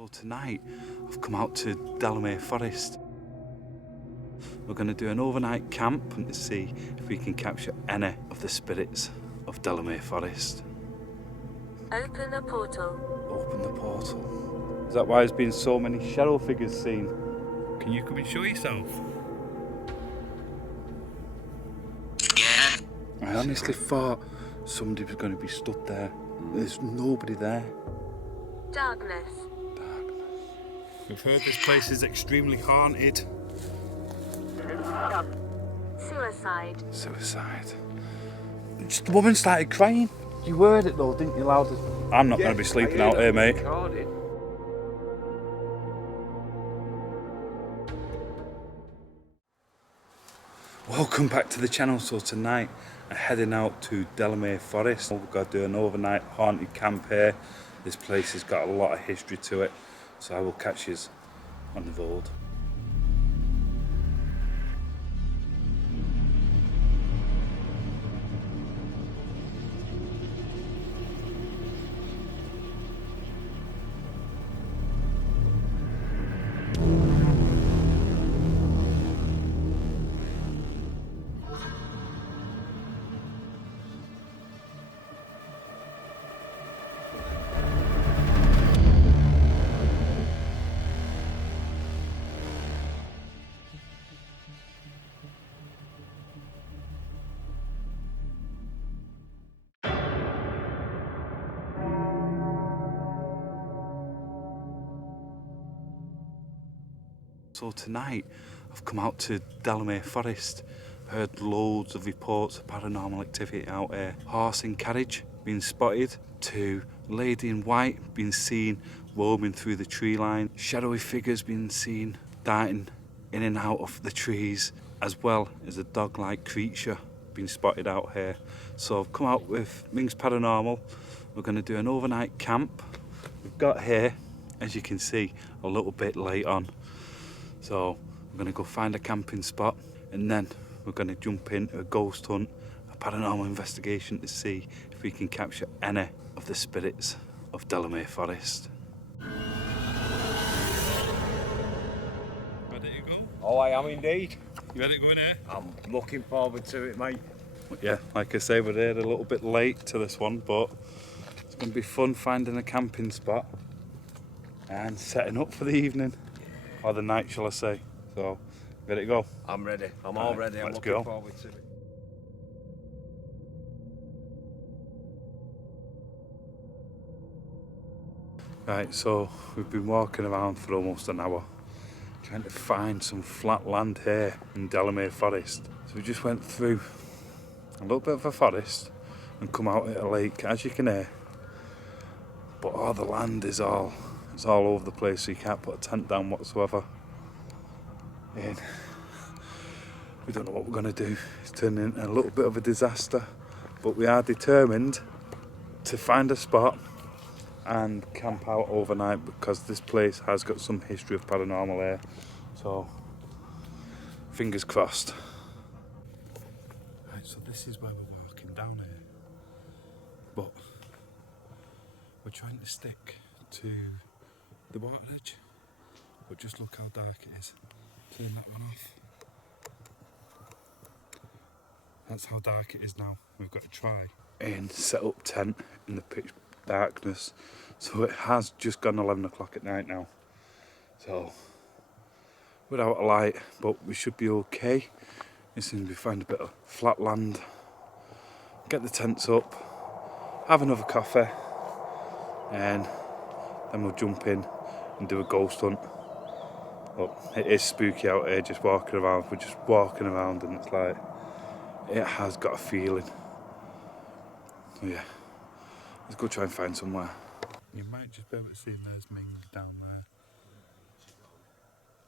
So tonight I've come out to Delamere Forest. We're going to do an overnight camp and to see if we can capture any of the spirits of Delamere Forest. Open a portal. Open the portal. Is that why there's been so many shadow figures seen? Can you come and show yourself? I honestly thought somebody was going to be stood there. There's nobody there. Darkness. We've heard this place is extremely haunted. Suicide. Suicide. Just the woman started crying. You heard it though, didn't you, loudly? I'm not going to be sleeping out here, mate. Welcome back to the channel. So tonight I'm heading out to Delamere Forest. We've got to do an overnight haunted camp here. This place has got a lot of history to it, so I will catch you on the road. So tonight I've come out to Delamere Forest. Heard loads of reports of paranormal activity out here. Horse and carriage being spotted, to lady in white being seen roaming through the tree line, shadowy figures being seen darting in and out of the trees, as well as a dog-like creature being spotted out here. So I've come out with Ming's Paranormal. We're going to do an overnight camp. We've got here, as you can see, a little bit late on. So we're going to go find a camping spot and then we're going to jump into a ghost hunt, a paranormal investigation to see if we can capture any of the spirits of Delamere Forest. Ready to go? Oh, I am indeed. You ready to go in here? I'm looking forward to it, mate. Yeah, like I say, we're here a little bit late to this one, but it's going to be fun finding a camping spot and setting up for the evening. Or the night, shall I say. So, ready to go? I'm ready. I'm all ready. I'm looking forward to it. Right, so we've been walking around for almost an hour trying to find some flat land here in Delamere Forest. So we just went through a little bit of a forest and come out at a lake, as you can hear. But all the land is all over the place, so you can't put a tent down whatsoever. And we don't know what we're going to do. It's turning into a little bit of a disaster, but we are determined to find a spot and camp out overnight because this place has got some history of paranormal here. So fingers crossed. Right, so this is where we're walking down here, but we're trying to stick to the water edge, but just look how dark it is. Turn that one off. That's how dark it is now. We've got to try and set up tent in the pitch darkness. So it has just gone 11 o'clock at night now. So without a light, but we should be okay. As soon as we find a bit of flat land, get the tents up, have another coffee, and then we'll jump in and do a ghost hunt. But it is spooky out here just walking around. We're just walking around and it's like, it has got a feeling. So yeah, let's go try and find somewhere. You might just be able to see there's Ming down there.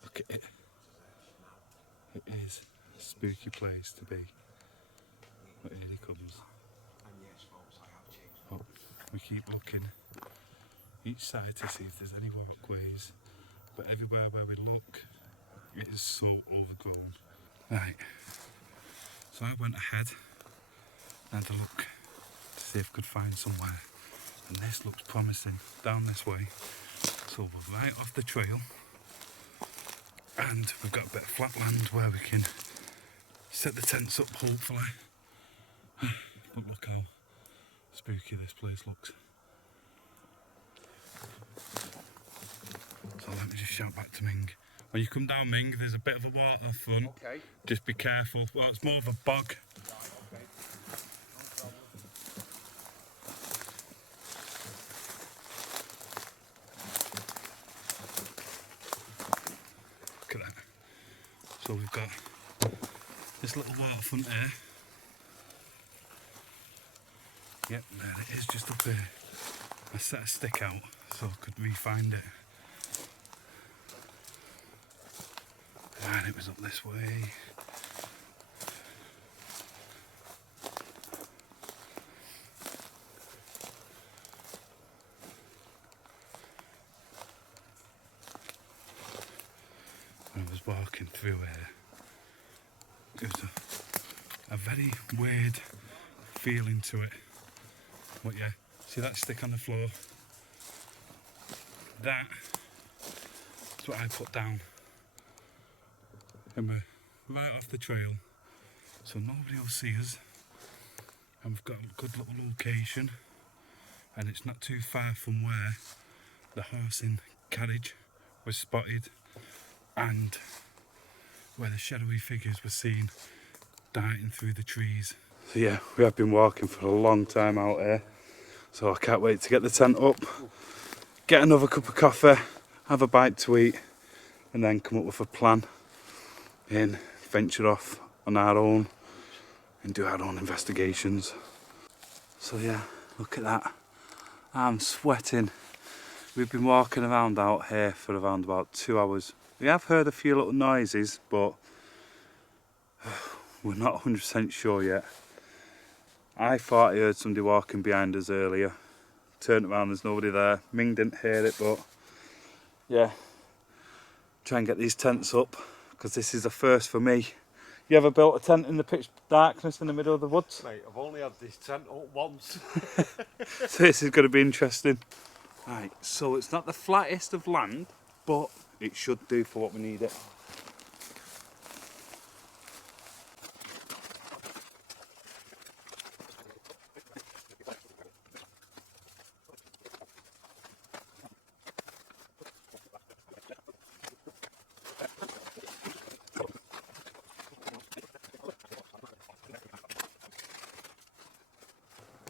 Look at it. It is a spooky place to be. But here he comes. But we keep looking each side to see if there's any walkways, but everywhere where we look, it is so overgrown. Right, so I went ahead and had a look to see if I could find somewhere, and this looks promising down this way. So we're right off the trail, and we've got a bit of flat land where we can set the tents up, hopefully. But look how spooky this place looks. So let me just shout back to Ming. When you come down, Ming, there's a bit of a water front. Okay. Just be careful. Well, it's more of a bog. Right, okay. Look at that. So we've got this little waterfront here. Yep, there it is, just up here. I set a stick out so I could re-find it. And it was up this way. When I was walking through here, there was a very weird feeling to it. But yeah, see that stick on the floor? That's what I put down. And we're right off the trail, so nobody will see us. And we've got a good little location, and it's not too far from where the horse in carriage was spotted, and where the shadowy figures were seen darting through the trees. So yeah, we have been walking for a long time out here, so I can't wait to get the tent up, get another cup of coffee, have a bite to eat, and then come up with a plan and venture off on our own and do our own investigations. So yeah, look at that. I'm sweating. We've been walking around out here for around about 2 hours. We have heard a few little noises, but we're not 100% sure yet. I thought I heard somebody walking behind us earlier. Turned around, there's nobody there. Ming didn't hear it, but yeah. Try and get these tents up, because this is a first for me. You ever built a tent in the pitch darkness in the middle of the woods? Mate, I've only had this tent up once. So this is going to be interesting. Right, so it's not the flattest of land, but it should do for what we need it.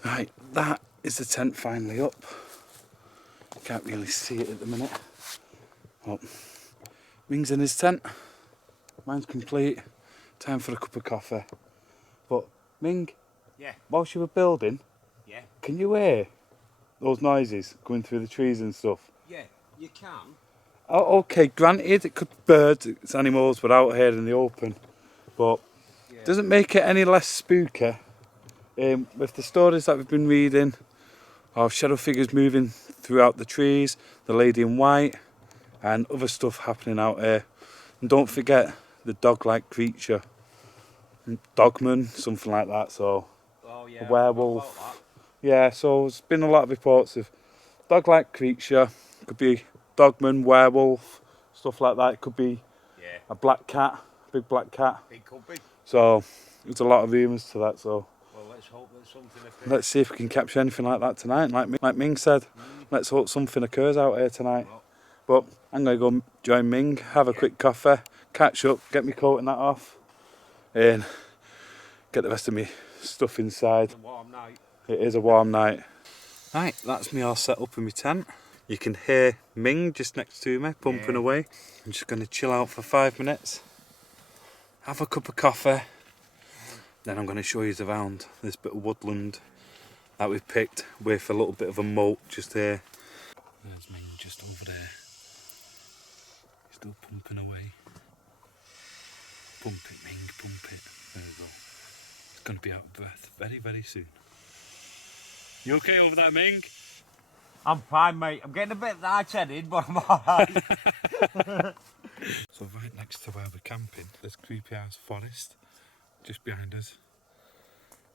Right, that is the tent finally up. Can't really see it at the minute. Well, Ming's in his tent. Mine's complete. Time for a cup of coffee. But Ming, Yeah. whilst you were building, Yeah. can you hear those noises going through the trees and stuff? Yeah, you can. Oh, okay, granted, it could be birds, it's animals, we're out here in the open. But Yeah. doesn't make it any less spooky. With the stories that we've been reading of shadow figures moving throughout the trees, the lady in white, and other stuff happening out here. And don't forget the dog-like creature, dogman, something like that. So Oh yeah. a werewolf. Yeah, so there's been a lot of reports of dog-like creature. Could be dogman, werewolf, stuff like that. It could be Yeah. a black cat, big black cat. It could be. So there's a lot of rumours to that. So Well, let's hope that something occurs. let's see if we can capture anything like that tonight. Like Ming said, let's hope something occurs out here tonight. Well, But I'm going to go join Ming, have a quick coffee, catch up, get me coat and that off, and get the rest of me stuff inside. it's a warm night. It is a warm night. Right, that's me all set up in my tent. You can hear Ming just next to me, pumping Yeah. away. I'm just going to chill out for 5 minutes, have a cup of coffee, then I'm going to show you around this bit of woodland that we've picked with a little bit of a moat just here. There's Ming just over there. Still pumping away. Pump it, Ming, pump it. There we go. It's going to be out of breath very, very soon. You okay over there, Ming? I'm fine, mate. I'm getting a bit light-headed, but I'm alright. So right next to where we're camping, there's creepy ass forest just behind us.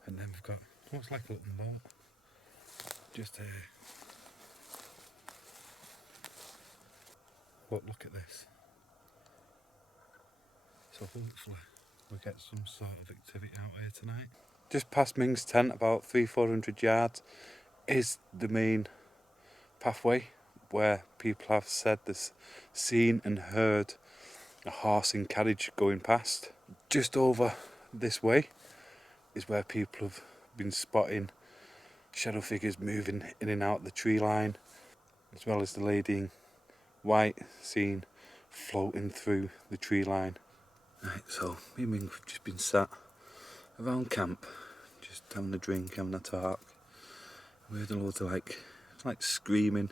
And then we've got what's like a little moat just here. But look at this. So hopefully we get some sort of activity out here tonight. Just past Ming's tent, about 300-400 yards, is the main pathway where people have said they've seen and heard a horse and carriage going past. Just over this way is where people have been spotting shadow figures moving in and out the tree line, as well as the lady in white seen floating through the tree line. Right, so me and Ming have just been sat around camp, just having a drink, having a talk. We heard a lot of like screaming.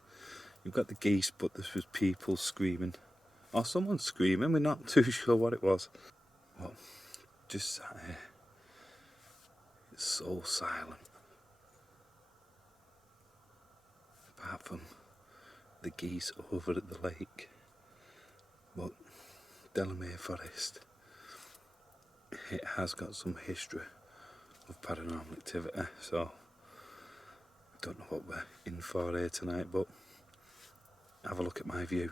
You've got the geese, but this was people screaming. Or someone screaming, we're not too sure what it was. Well, just sat here. It's so silent. Apart from the geese over at the lake. But Delamere Forest, it has got some history of paranormal activity, so I don't know what we're in for here tonight, but have a look at my view.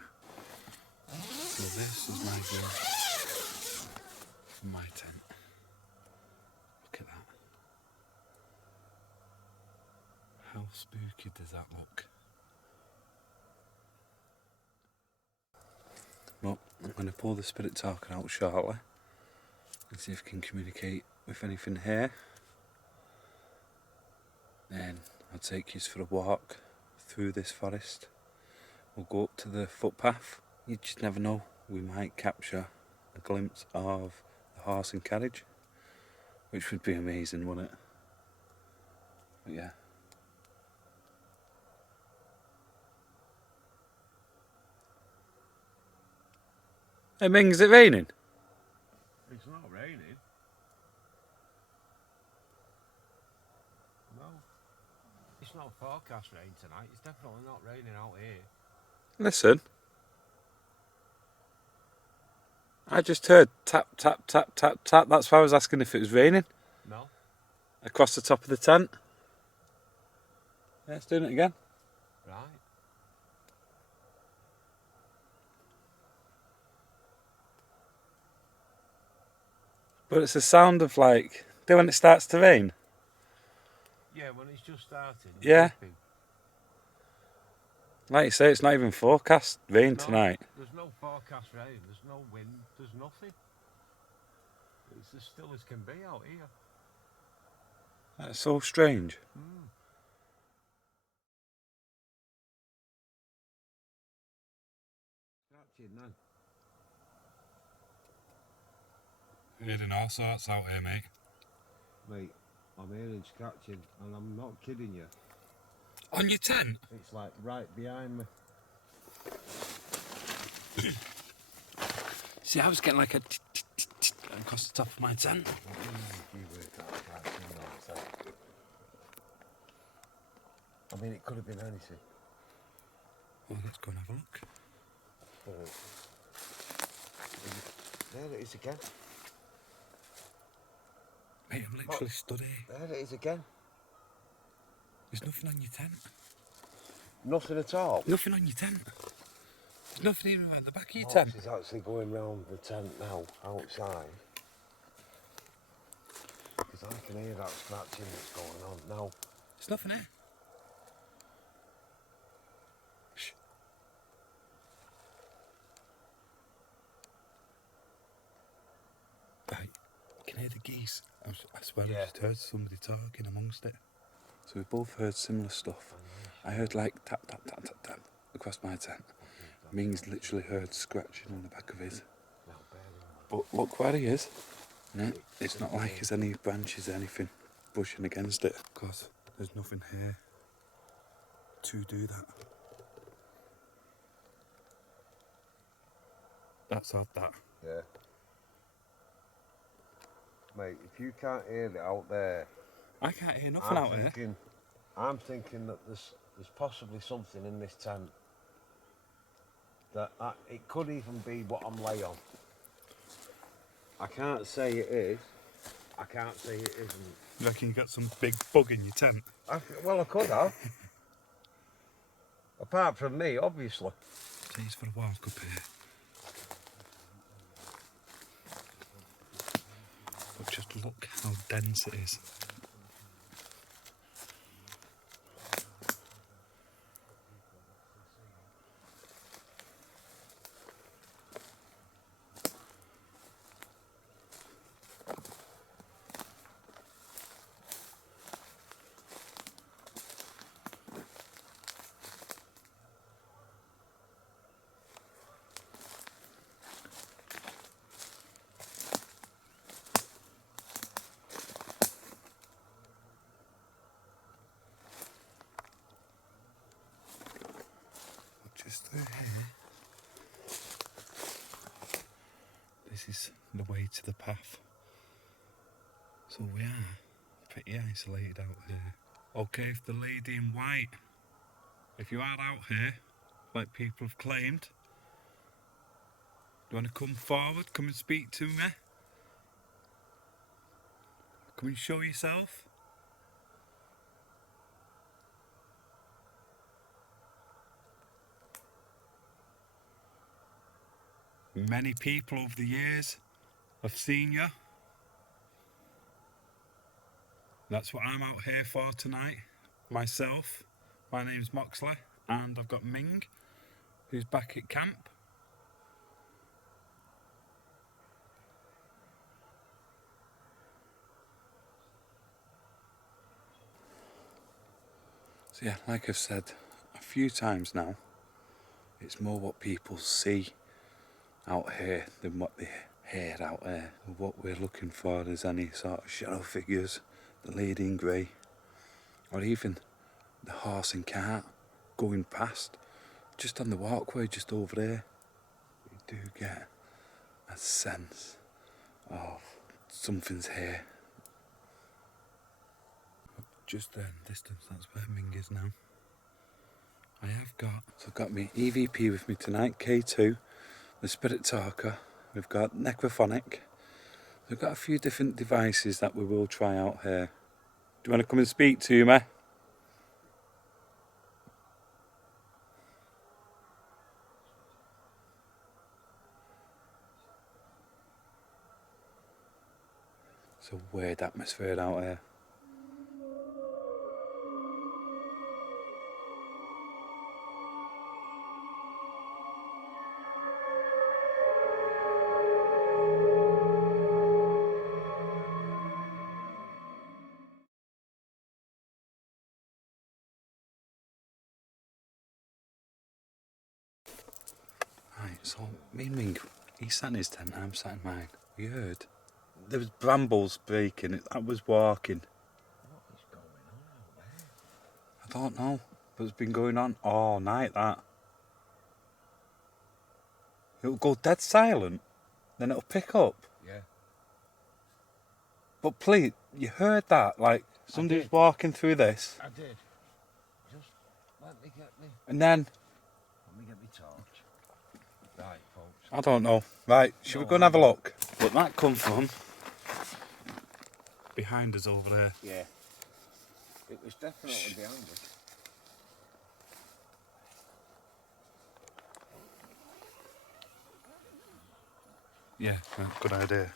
So this is my view from my tent. Look at that. How spooky does that look? Well, I'm going to pull the spirit talker out shortly and see if I can communicate with anything here. Then I'll take you for a walk through this forest. We'll go up to the footpath. You just never know, we might capture a glimpse of the horse and carriage, which would be amazing, wouldn't it? But yeah. Hey Ming, is it raining? It's not raining. No. It's not forecast rain tonight. It's definitely not raining out here. Listen. I just heard tap, tap, tap, tap, tap. That's why I was asking if it was raining. No. Across the top of the tent. Yeah, it's doing it again. Right. But it's a sound of like, do when it starts to rain? Yeah, when it's just starting. Yeah. Dripping. Like you say, it's not even forecast rain tonight. There's no forecast rain, there's no wind, there's nothing. It's as still as can be out here. That's so strange. Scratching then. Hearing all sorts out here, mate. Mate, I'm hearing scratching and I'm not kidding you. On your tent? It's like right behind me. See, I was getting like a across the top of my tent. I mean, it could have been anything. Well, let's go and have a look. There it is again. Mate, I'm literally stood here. There it is again. There's nothing on your tent. Nothing at all. Nothing on your tent. There's nothing even around the back of your Mox tent. is actually going round the tent now, outside. Because I can hear that scratching that's going on now. There's nothing here. Shh. Right, you can hear the geese. I swear I just heard somebody talking amongst it. So we both heard similar stuff. I heard like tap, tap, tap, tap, tap across my tent. Ming's literally heard scratching on the back of his. But look where he is. No, it's not like there's any branches or anything brushing against it, because there's nothing here to do that. That's odd, that. Yeah. Mate, if you can't hear it out there, I can't hear nothing out here. I'm thinking that there's possibly something in this tent. That it could even be what I'm laying on. I can't say it is. I can't say it isn't. You reckon you got some big bug in your tent? Well, I could have. Apart from me, obviously. Takes for a walk up here. But just look how dense it is. Just through here. This is the way to the path. So we are pretty isolated out here. Okay, if the lady in white, if you are out here, like people have claimed, do you want to come forward, come and speak to me? Come and show yourself. Many people over the years have seen you. That's what I'm out here for tonight. Myself, my name's Moxley, and I've got Ming, who's back at camp. So yeah, like I've said a few times now, it's more what people see out here than what they hear out there. What we're looking for is any sort of shadow figures, the lady in grey, or even the horse and cart going past, just on the walkway just over there. We do get a sense of something's here. Just there in the distance, that's where Ming is now. I've got my EVP with me tonight, K2, the Spirit Talker. We've got Necrophonic. We've got a few different devices that we will try out here. Do you want to come and speak to me? It's a weird atmosphere out here. Right, so me and Ming, he sat in his tent, I'm sat in mine. We heard there was brambles breaking, I was walking. What is going on out there? I don't know, but it's been going on all night, that. It'll go dead silent, then it'll pick up. Yeah. But please, you heard that, like somebody's walking through this. I did. Just let me get me. And then, Let me get me torch. Right, folks. I don't know. Right, should we go and have a look? But that come from behind us over there. Yeah. It was definitely behind us. Yeah, good idea.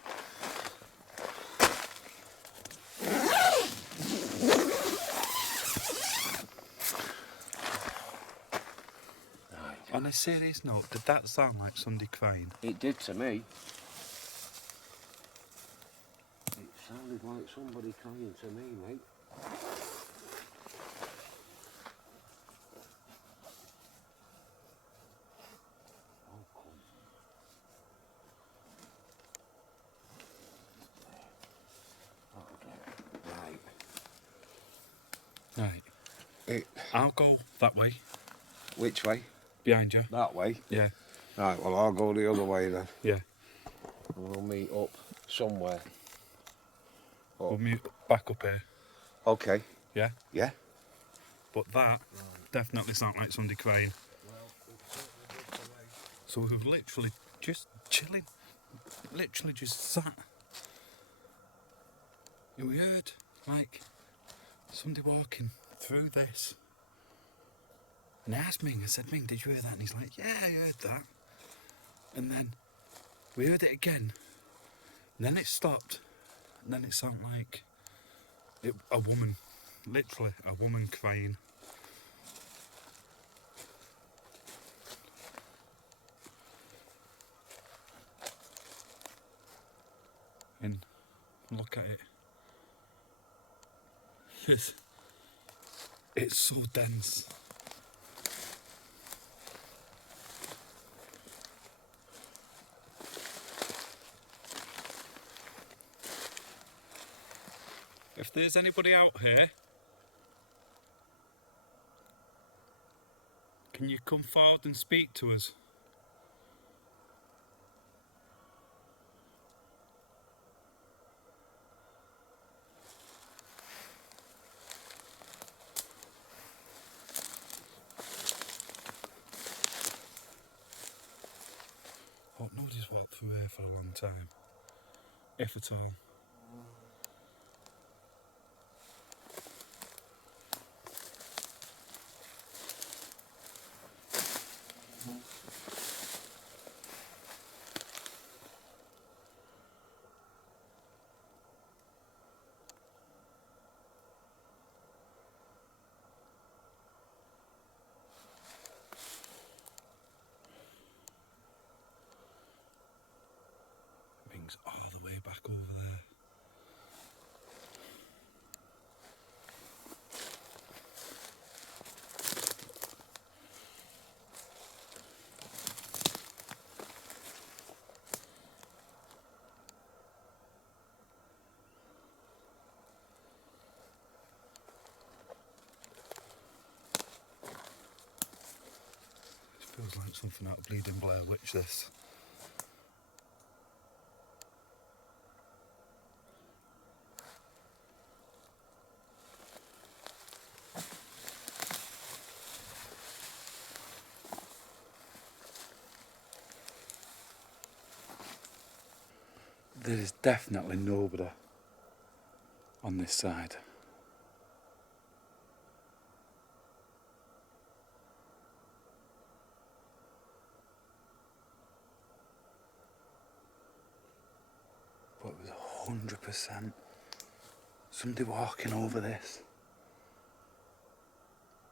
On a serious note, did that sound like somebody crying? It did to me. It sounded like somebody crying to me, mate. Oh, come. Okay. Right. Right. I'll go that way. Which way? Behind you. That way? Yeah. Right, well, I'll go the other way then. Yeah. And we'll meet up somewhere. We'll meet back up here. Okay. Yeah? Yeah? But that definitely sounded like somebody crying. So we were literally just chilling. Literally just sat. And we heard, like, somebody walking through this. And I asked Ming, I said, Ming, did you hear that? And he's like, yeah, I heard that. And then we heard it again. And then it stopped. And then it sounded like a woman, literally a woman crying. And look at it. It's so dense. If there's anybody out here, can you come forward and speak to us? Oh, nobody's walked through here for a long time, if at all. Ming's all the way back over there. Feels like something out of Bleeding Blair Witch, this. There is definitely nobody on this side. But it was 100% somebody walking over this.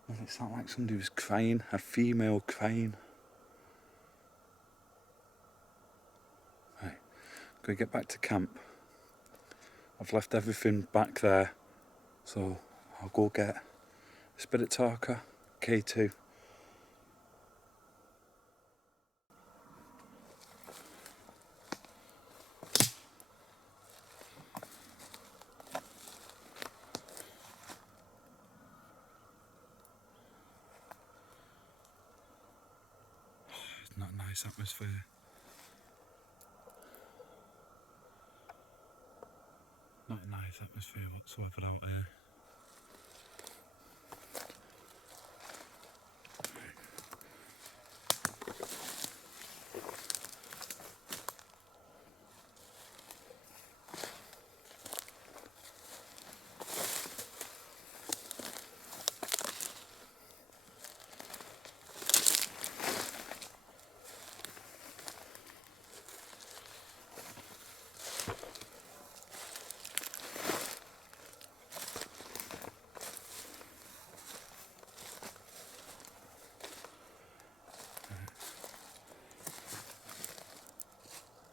And it's not like somebody was crying, a female crying. Right, go get back to camp. I've left everything back there, so I'll go get a spirit talker, K2. It's not a nice atmosphere. Not a nice atmosphere whatsoever out here.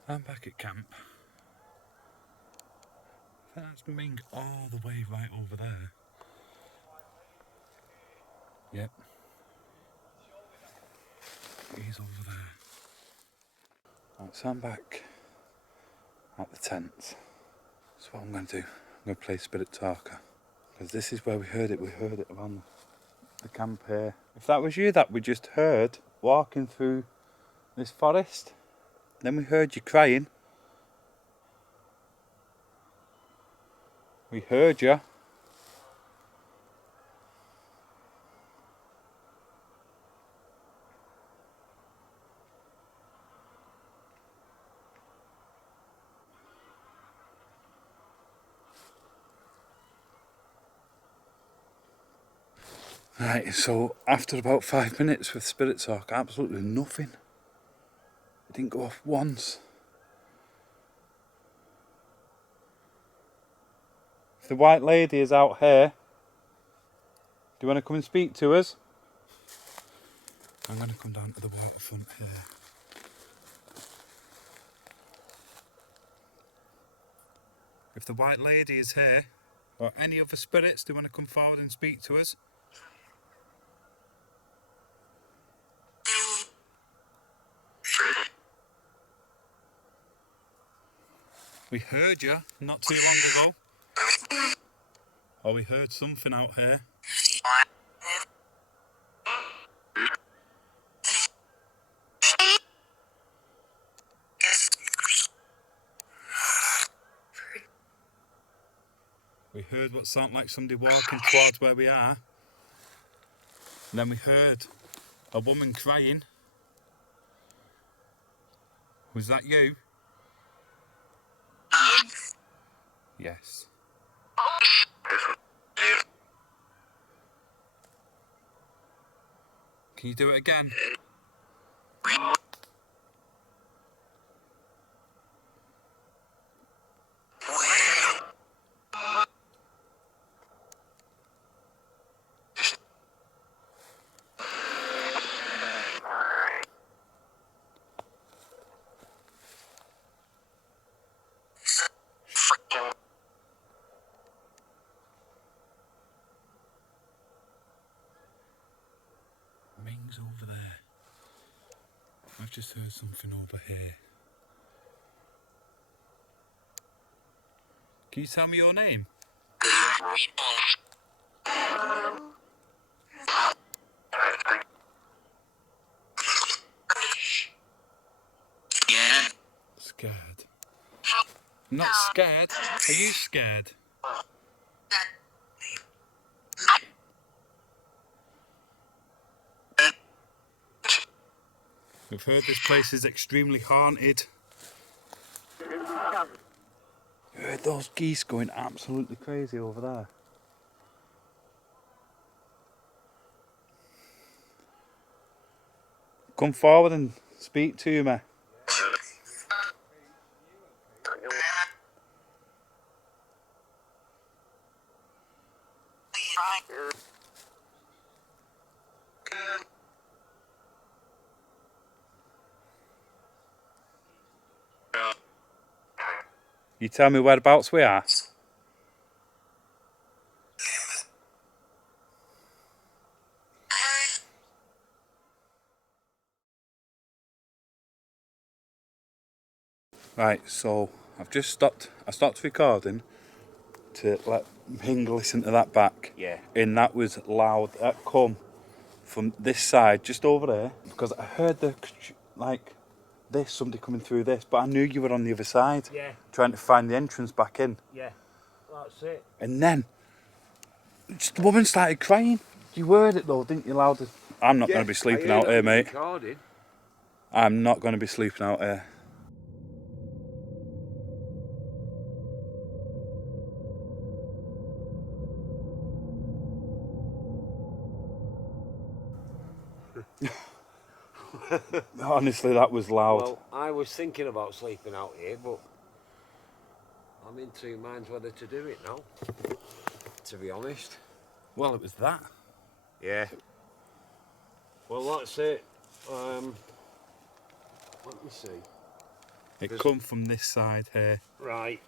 I'm back at camp. That's Ming all the way right over there. Yep. He's over there. Right, so I'm back at the tent. So what I'm going to do, I'm going to play Spirit Talker. Because this is where we heard it around the camp here. If that was you that we just heard walking through this forest, then we heard you crying. We heard you. Right, so after about 5 minutes with spirit talk, absolutely nothing. It didn't go off once. If the white lady is out here, do you want to come and speak to us? I'm going to come down to the waterfront here. If the white lady is here, or any other spirits, do you want to come forward and speak to us? We heard you not too long ago. Or we heard something out here. We heard what sounded like somebody walking towards where we are. And then we heard a woman crying. Was that you? Yes. Can you do it again? Ming's over there. I've just heard something over here. Can you tell me your name? Scared. I'm not scared. Are you scared? We've heard this place is extremely haunted. You heard those geese going absolutely crazy over there. Come forward and speak to me. You tell me whereabouts we are. Right, so I've just stopped. I stopped recording to let Ming listen to that back. Yeah. And that was loud. That come from this side, just over there, because I heard somebody coming through this, but I knew you were on the other side. Yeah. Trying to find the entrance back in. Yeah. That's it. And then just the woman started crying. You heard it though, didn't you, louder? I'm not going to be sleeping out here, mate. Recorded. I'm not going to be sleeping out here. Honestly, that was loud. Well, I was thinking about sleeping out here, but I'm in two minds whether to do it now, to be honest. Well, it was that. Yeah. Well, that's it. Let me see. It come from this side here. Right.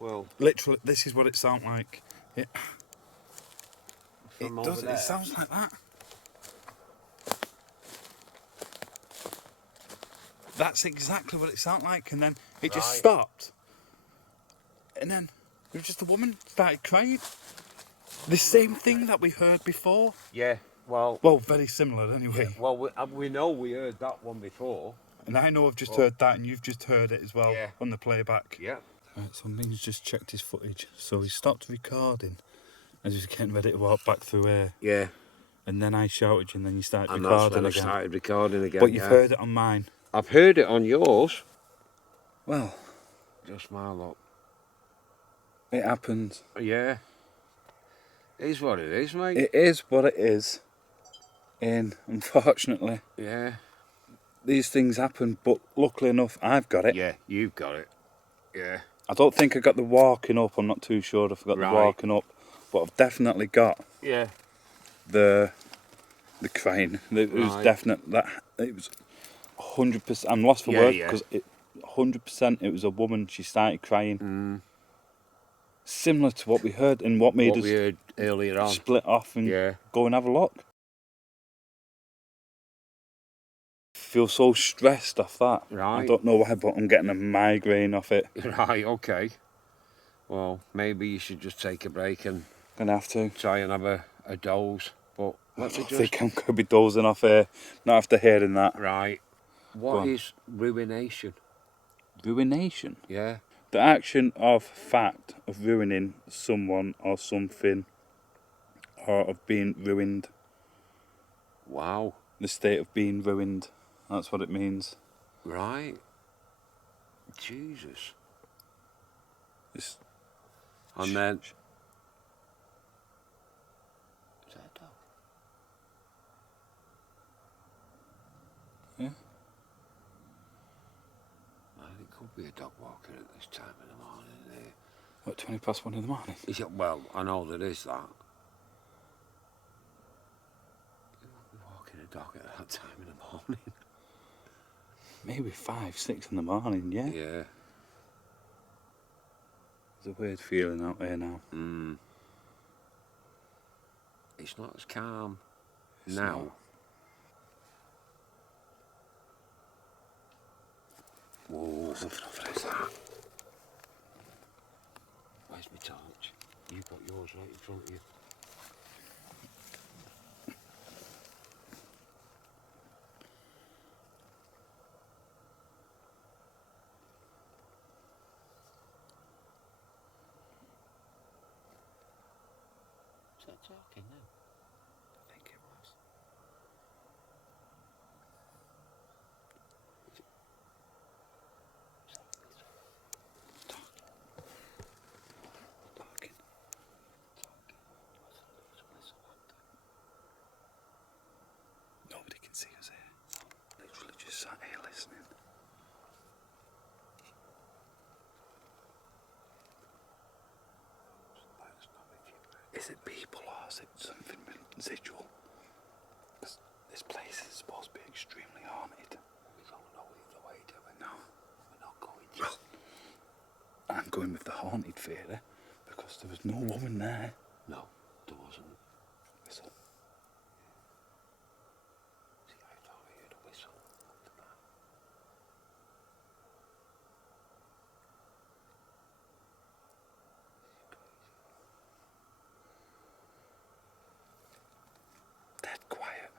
Well, Literally, this is what it sounds like. It from over does. there. It sounds like that. That's exactly what it sounded like, and then it just Right. stopped. And then it was just a woman started crying. The same thing that we heard before. Yeah. Well, Very similar anyway. well, we know we heard that one before. And I know I've just heard that, and you've just heard it as well on the playback. Yeah. Right, so Ming's just checked his footage. So he stopped recording as he was getting ready to walk back through here. Yeah. And then I shouted you, and then you started And recording that's when I again. started recording again. But you've heard it on mine. I've heard it on yours. Well, Just my luck. it happens. Yeah. It is what it is, mate. It is what it is. And unfortunately, Yeah. these things happen, but luckily enough, I've got it. Yeah, you've got it. Yeah. I don't think I got the walking up. I'm not too sure if I got Right. the walking up, but I've definitely got Yeah. the crying. It was Right. definite. That it was 100%. I'm lost for Yeah, words yeah. because 100%. It was a woman. She started crying, similar to what we heard and what made What us we heard earlier on. split off and Yeah. go and have a look. Feel so stressed off that. I Right. don't know why, but I'm getting a migraine off it. Right, okay. Well, maybe you should just take a break and Gonna have to. try and have a doze. But I let me don't just... think I'm gonna be dozing off here. Not after hearing that. Right. Go What on. is ruination? Ruination. Yeah. The action of fact of ruining someone or something, or of being ruined. Wow. The state of being ruined. That's what it means. Right. Jesus. It's, And then... Is that a dog? yeah. Well, it could be a dog walking at this time in the morning. What, 20 past 1 in the morning? Is it, well, I know there is that. Walking a dog at that time in the morning. Maybe 5, 6 in the morning, yeah. Yeah. There's a weird feeling out there now. It's not as calm It's now. not. Whoa. Something over there. Where's my torch? You've got yours right in front of you. Is that talking now? I think it was. Talking. Nobody can see us here. Literally just sat here listening. Is it people or is it something residual? Because this place is supposed to be extremely haunted. We don't know either way, do we? No. We're not going to. I'm going with the haunted theory because there was no woman there. No, there wasn't. Whistle. See, I thought I heard a whistle. Dead quiet.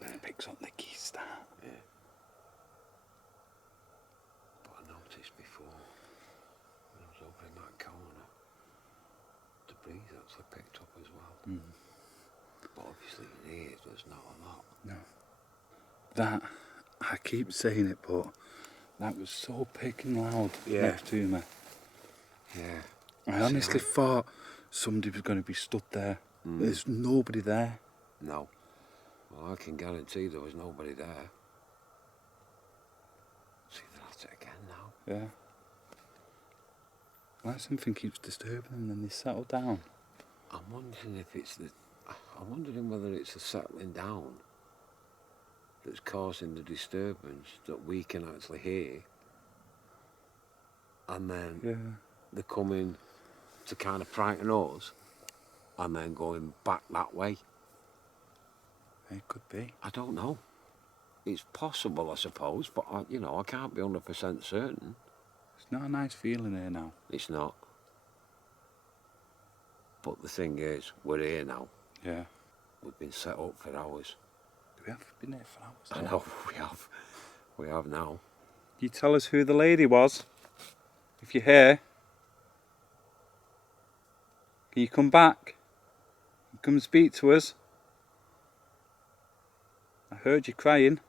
Then it picks up the key start. Yeah. But I noticed before, when I was over in that corner, the breeze actually picked up as well. But obviously in here there's not a lot. No. That, I keep saying it, but that was so big and loud next to me. Yeah. I honestly thought somebody was going to be stood there. There's nobody there. No. Well, I can guarantee there was nobody there. See, they're at it again now. Yeah. Like something keeps disturbing them and then they settle down. I'm wondering if it's I'm wondering whether it's the settling down that's causing the disturbance that we can actually hear, and then Yeah. they're coming to kind of frighten us, and then going back that way. It could be. I don't know. It's possible, I suppose, but I can't be 100% certain. It's not a nice feeling here now. It's not. But the thing is, we're here now. Yeah. We've been set up for hours. We have been here for hours. I know, we have. We have now. You tell us who the lady was. If you're here. Can you come back? Come and speak to us. I heard you crying.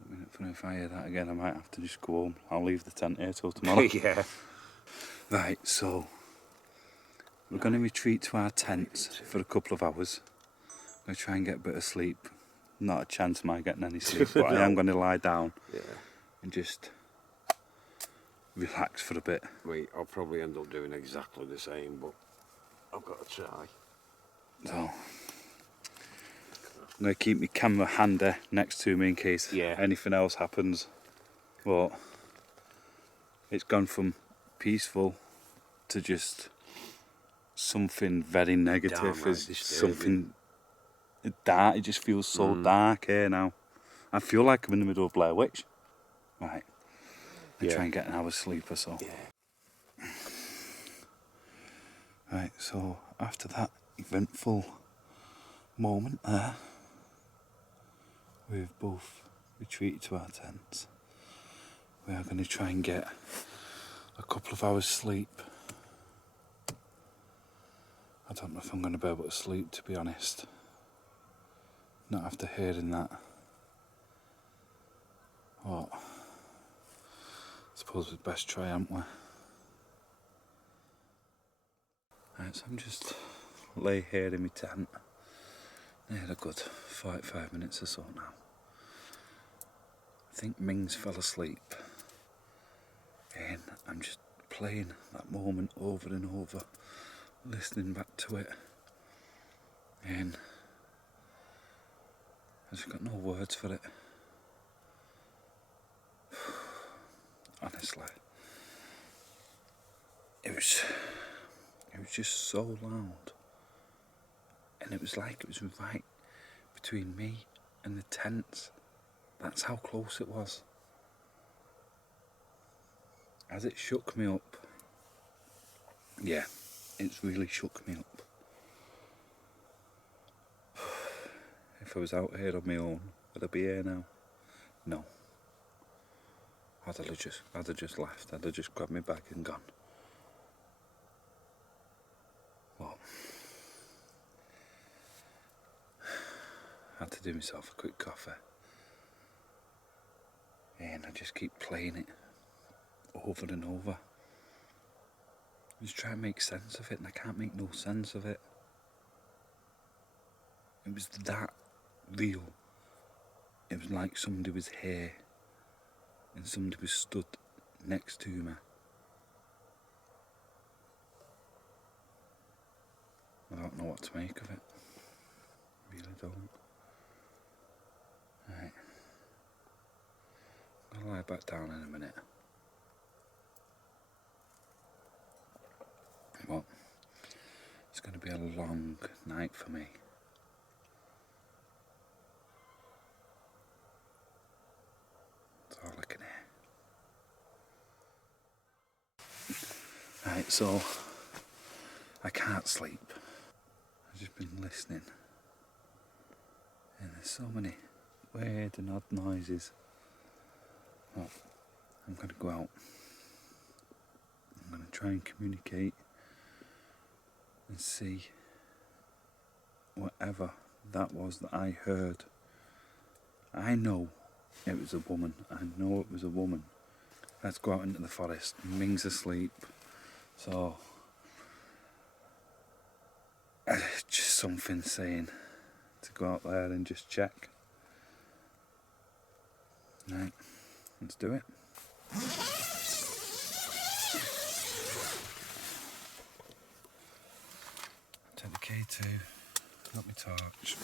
I mean, if I hear that again, I might have to just go home. I'll leave the tent here till tomorrow. Yeah. Right, so We're going to retreat to our tents for a couple of hours. I'm going to try and get a bit of sleep. Not a chance of my getting any sleep, but No. I am going to lie down Yeah. and just relax for a bit. Wait, I'll probably end up doing exactly the same, but I've got to try. So I'm going to keep my camera handy next to me in case anything else happens. But it's gone from peaceful to just something very negative. Downright Is disturbing. something dark. It just feels so dark here now. I feel like I'm in the middle of Blair Witch. Right. I try and get an hour's sleep or so. Yeah. Right, so after that eventful moment there, we've both retreated to our tents. We are going to try and get a couple of hours sleep. I don't know if I'm going to be able to sleep, to be honest. Not after hearing that. What? I suppose we'd best try, haven't we? Right, so I'm just lay here in my tent. Near a good 45 minutes or so now. I think Ming's fell asleep. And I'm just playing that moment over and over, listening back to it. And I've just got no words for it. Honestly. It was just so loud. And it was like it was right between me and the tents. That's how close it was. As it shook me up. Yeah, it's really shook me up. If I was out here on my own, would I be here now? No. I'd have just left. I'd have just grabbed my bag and gone. Well, I had to do myself a quick coffee. And I just keep playing it over and over. I just try to make sense of it, and I can't make no sense of it. It was that real. It was like somebody was here and somebody was stood next to me. I don't know what to make of it. Really don't. Right. I'll lie back down in a minute. Well, it's going to be a long night for me. That's all I can hear. Right, so I can't sleep. I've just been listening. And there's so many weird and odd noises. Well, I'm going to go out. I'm going to try and communicate and see whatever that was that I heard. I know it was a woman. I know it was a woman. Let's go out into the forest. Ming's asleep. So, just something saying to go out there and just check. Right, let's do it. Take the K2, got my torch.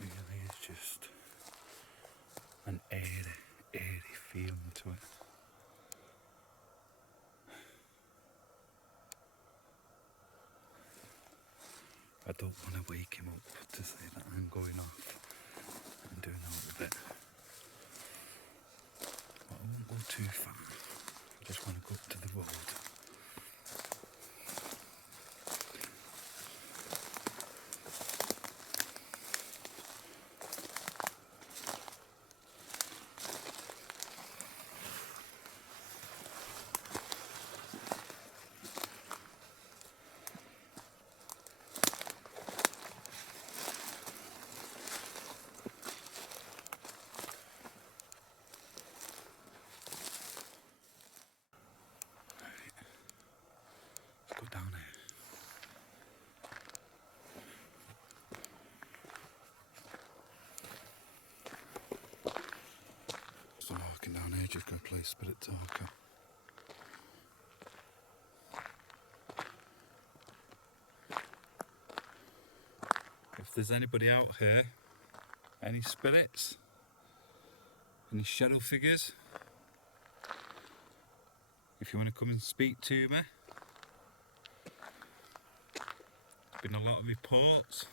Really is just an airy feeling to it. I don't want to wake him up to say that I'm going off and doing all of it. But I won't go too far. I just want to go up to the road. just going to play Spirit Talker. If there's anybody out here, any spirits, any shadow figures, if you want to come and speak to me. There's been a lot of reports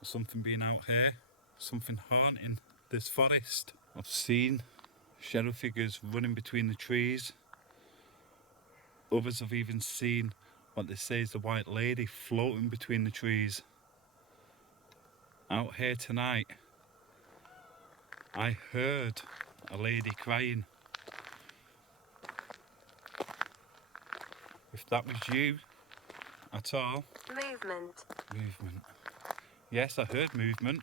of something being out here, something haunting this forest. I've seen shadow figures running between the trees. Others have even seen what they say is the white lady floating between the trees. Out here tonight, I heard a lady crying. If that was you at all. Movement. Movement. Yes, I heard movement.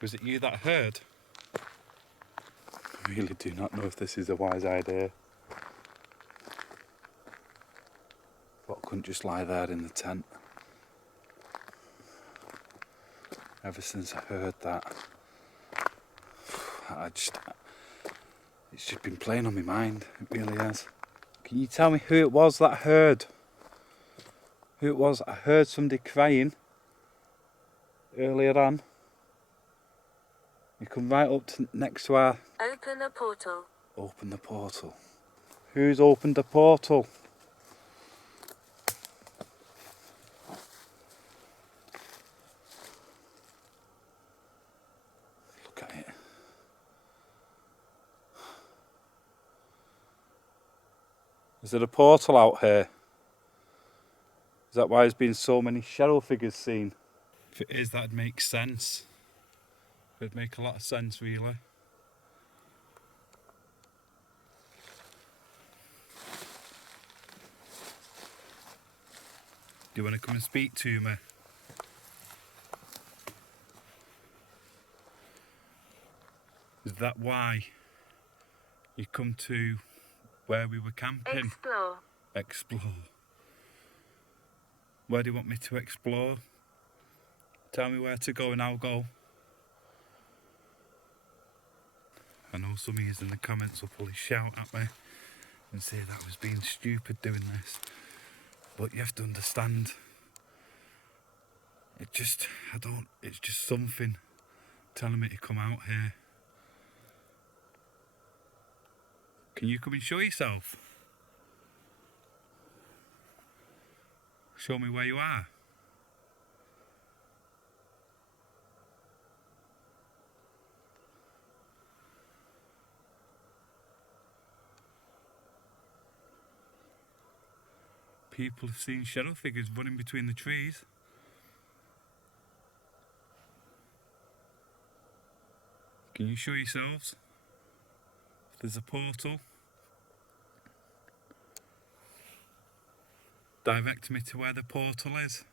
Was it you that heard? I really do not know if this is a wise idea. But I couldn't just lie there in the tent. Ever since I heard that, it's just been playing on my mind. It really has. Can you tell me who it was that I heard? Who it was? I heard somebody crying earlier on. You come right up to next to our... Open a portal. Open the portal. Who's opened the portal? Look at it. Is there a portal out here? Is that why there's been so many shadow figures seen? If it is, that'd make sense. It'd make a lot of sense, really. Do you want to come and speak to me? Is that why you come to where we were camping? Explore. Explore. Where do you want me to explore? Tell me where to go and I'll go. I know some of you in the comments will probably shout at me and say that I was being stupid doing this. But you have to understand, it's just something telling me to come out here. Can you come and show yourself? Show me where you are. People have seen shadow figures running between the trees. Can you show yourselves? If there's a portal, direct me to where the portal is.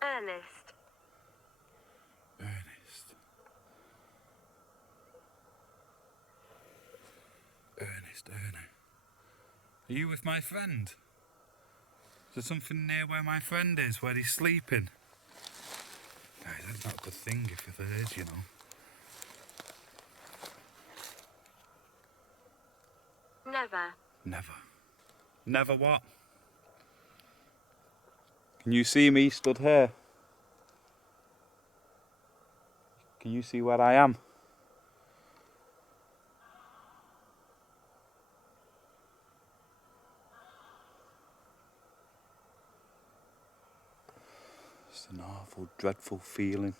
Ernest. Ernest. Ernest. Are you with my friend? Is there something near where my friend is, where he's sleeping? Guys, that's not a good thing if there is, you know. Never. Never. Never what? Can you see me stood here? Can you see where I am? It's an awful, dreadful feeling.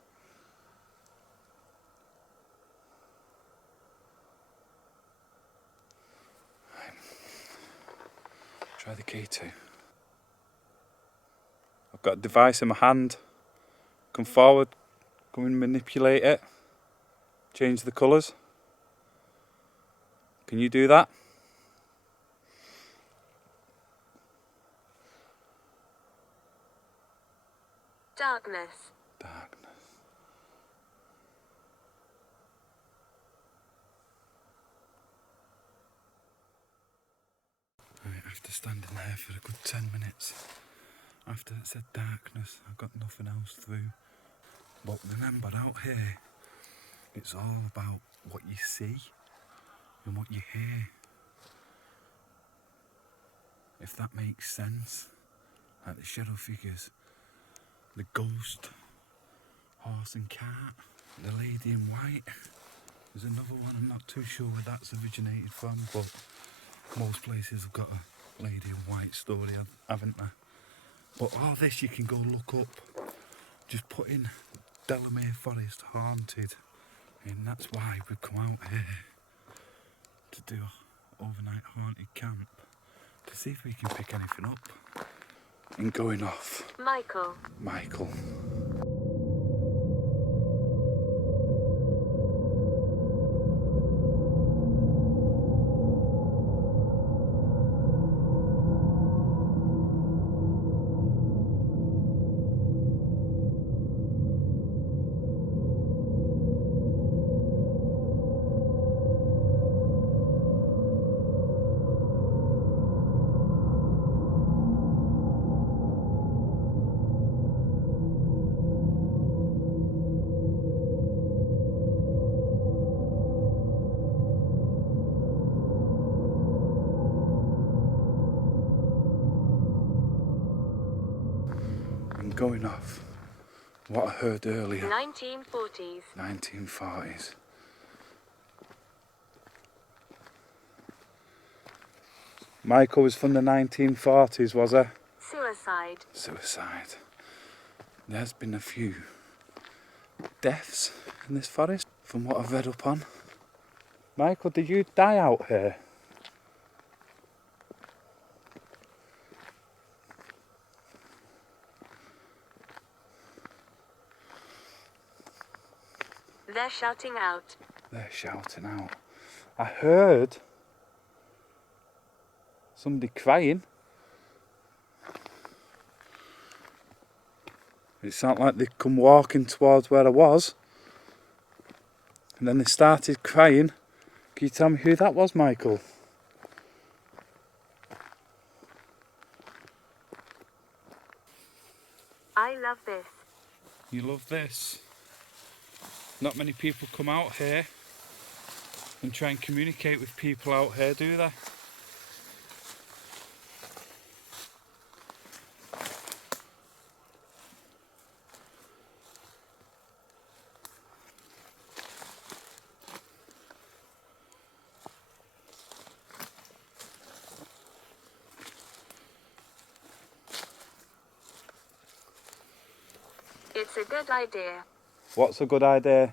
Try the key too. I've got a device in my hand. Come forward, come and manipulate it. Change the colours. Can you do that? Darkness. Darkness. Right, after standing there for a good 10 minutes, after it said darkness, I got nothing else through. But remember, out here, it's all about what you see and what you hear. If that makes sense. Like the shadow figures, the ghost, horse and cart, the lady in white. There's another one, I'm not too sure where that's originated from, but most places have got a lady in white story, haven't they? But all this you can go look up. Just put in Delamere Forest haunted, and that's why we've come out here to do an overnight haunted camp to see if we can pick anything up. And going off, Michael. Michael. Going off what I heard earlier. 1940s. 1940s. Michael was from the 1940s, was he? Suicide. Suicide. There's been a few deaths in this forest, from what I've read up on. Michael, did you die out here? They're shouting out. They're shouting out. I heard somebody crying. It sounded like they'd come walking towards where I was. And then they started crying. Can you tell me who that was, Michael? I love this. You love this? Not many people come out here and try and communicate with people out here, do they? It's a good idea. What's a good idea?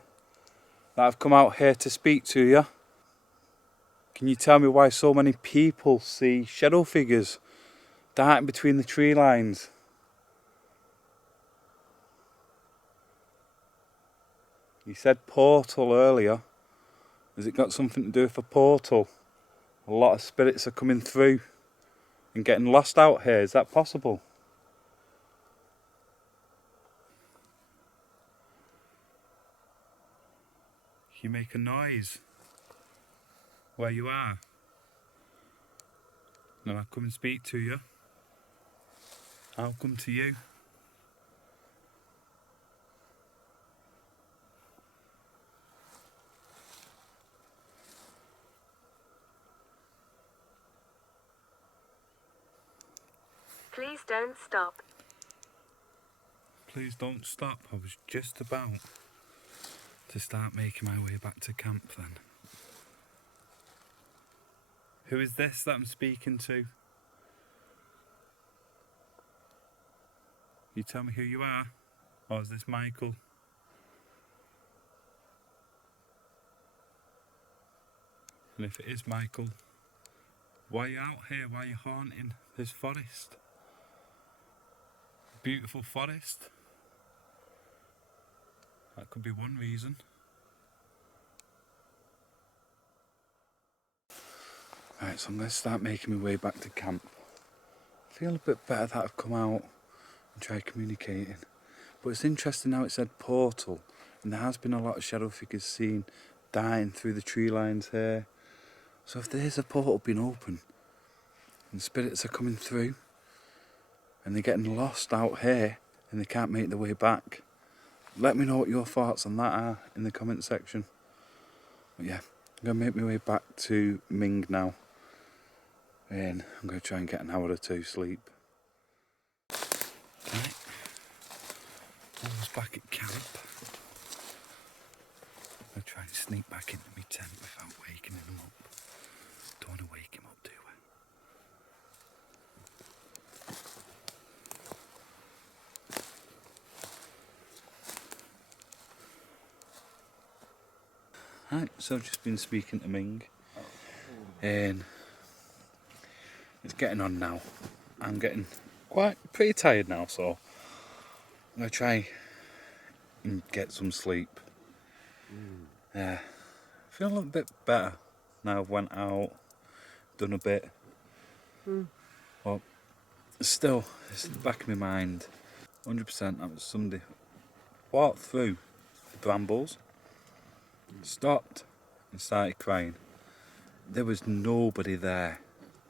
That I've come out here to speak to you. Can you tell me why so many people see shadow figures darting between the tree lines? You said portal earlier. Has it got something to do with a portal? A lot of spirits are coming through and getting lost out here. Is that possible? You make a noise where you are. Then I come and speak to you. I'll come to you. Please don't stop. Please don't stop. I was just about to start making my way back to camp then. Who is this that I'm speaking to? You tell me who you are? Or is this Michael? And if it is Michael, why are you out here? Why are you haunting this forest? Beautiful forest. That could be one reason. Right, so I'm going to start making my way back to camp. I feel a bit better that I've come out and tried communicating. But it's interesting how it said portal, and there has been a lot of shadow figures seen darting through the tree lines here. So if there's a portal being open and spirits are coming through and they're getting lost out here and they can't make their way back, let me know what your thoughts on that are in the comment section. But yeah, I'm going to make my way back to Ming now, and I'm going to try and get an hour or two sleep. Right, almost back at camp. I'm going to try and sneak back into my tent without waking him up. Don't want to wake him up, do we? Right, so I've just been speaking to Ming, and it's getting on now. I'm getting pretty tired now, so I'm going to try and get some sleep. I feel a little bit better now. I've went out, done a bit. Well, still, it's in the back of my mind, 100% that was somebody walked through the brambles, stopped and started crying. There was nobody there.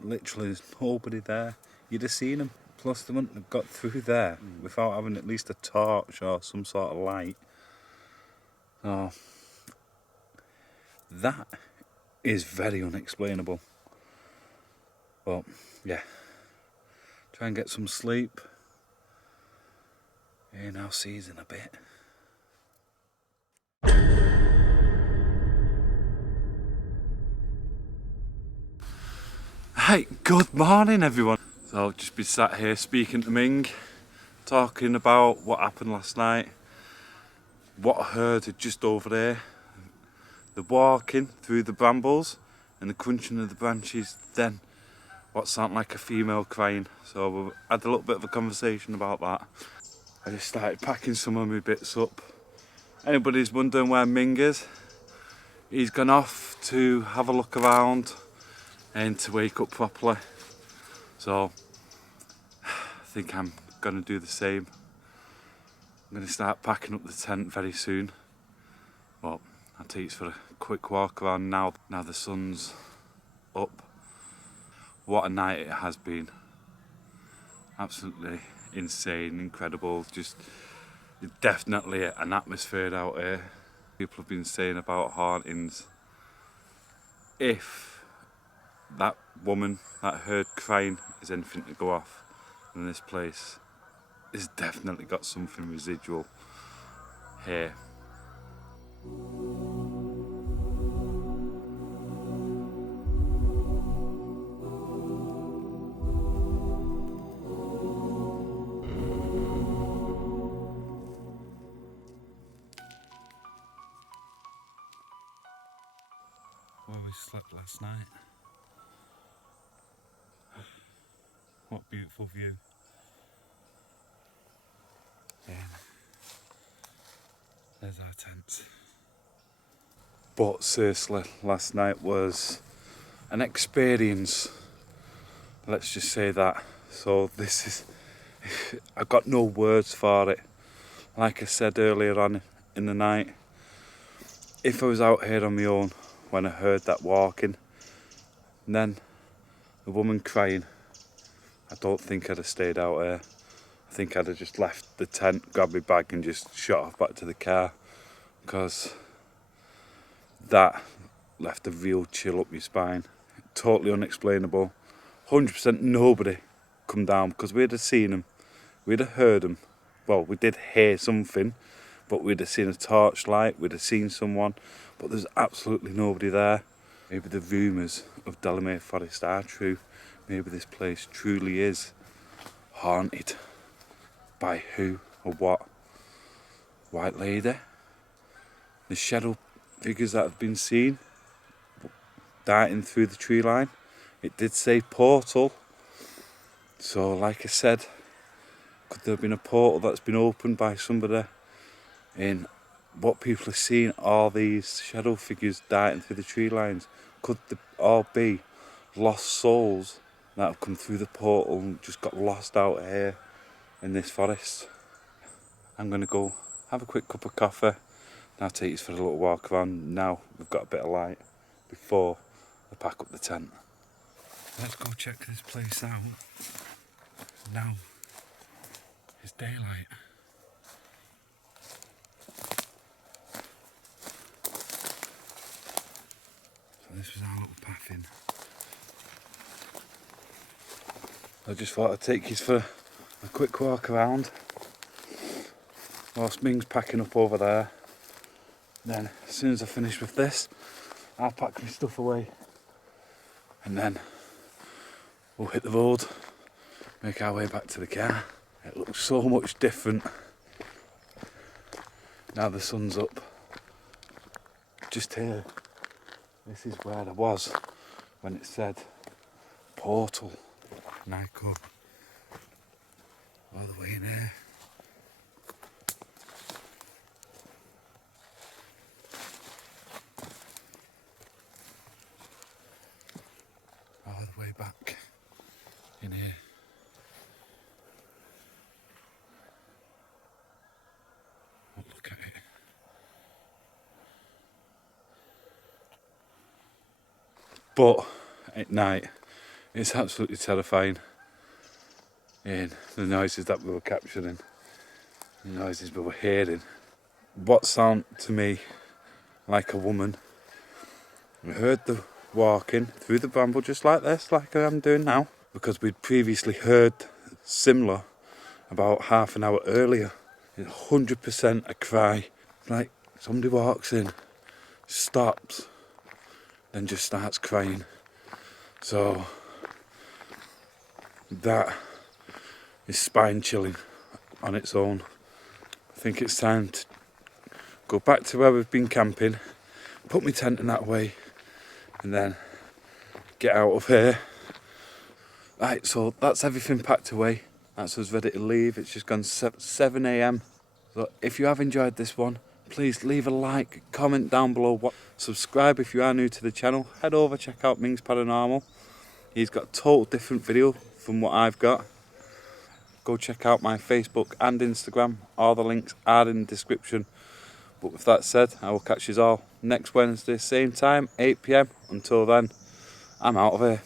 Literally, there's nobody there. You'd have seen them. Plus, they wouldn't have got through there without having at least a torch or some sort of light. Oh, that is very unexplainable. But yeah, try and get some sleep, and I'll see you in a bit. Hey, good morning everyone. So I've just been sat here speaking to Ming, talking about what happened last night, what I heard just over there, the walking through the brambles and the crunching of the branches, then what sounded like a female crying. So we had a little bit of a conversation about that. I just started packing some of my bits up. Anybody's wondering where Ming is, he's gone off to have a look around and to wake up properly. So I think I'm gonna do the same. I'm gonna start packing up the tent very soon. Well, I'll take you for a quick walk around now the sun's up. What a night it has been. Absolutely insane, incredible. Just definitely an atmosphere out here. People have been saying about hauntings. If that woman that heard crying is anything to go off in this place, it's definitely got something residual here. Where we slept last night. What a beautiful view. Yeah. There's our tent. But seriously, last night was an experience. Let's just say that. So this is, I've got no words for it. Like I said earlier on in the night, if I was out here on my own when I heard that walking, and then the woman crying, I don't think I'd have stayed out here. I think I'd have just left the tent, grabbed my bag and just shot off back to the car, because that left a real chill up your spine. Totally unexplainable. 100% nobody come down, because we'd have seen them, we'd have heard them. Well, we did hear something, but we'd have seen a torchlight, we'd have seen someone, but there's absolutely nobody there. Maybe the rumours of Delamere Forest are true. Maybe this place truly is haunted. By who or what? White lady? The shadow figures that have been seen darting through the tree line. It did say portal. So like I said, could there have been a portal that's been opened by somebody? And what people are seeing are these shadow figures darting through the tree lines. Could they all be lost souls that have come through the portal and just got lost out here in this forest? I'm going to go have a quick cup of coffee and I'll take you for a little walk around now we've got a bit of light before I pack up the tent. Let's go check this place out. Now it's daylight. this was our little path in. I just thought I'd take you for a quick walk around whilst Ming's packing up over there. Then as soon as I finish with this, I'll pack my stuff away and then we'll hit the road, make our way back to the car. It looks so much different now the sun's up. Just here, this is where I was when it said portal. And I go all the way in here. All the way back in here. Oh, look at it. But at night, it's absolutely terrifying. And the noises that we were capturing, the noises we were hearing, what sound to me like a woman. We heard the walking through the bramble just like this, like I am doing now, because we'd previously heard similar about half an hour earlier. It's 100% a cry. It's like somebody walks in, stops, then just starts crying. So that is spine chilling on its own. I think it's time to go back to where we've been camping, put my tent in that way, and then get out of here. Right, so that's everything packed away. That's us ready to leave. It's just gone 7 AM. So if you have enjoyed this one, please leave a like, comment down below, subscribe if you are new to the channel. Head over, check out Ming's Paranormal. He's got a total different video from what I've got. Go check out my Facebook and Instagram. All the links are in the description. But with that said, I will catch you all next Wednesday, same time, 8 PM. Until then, I'm out of here.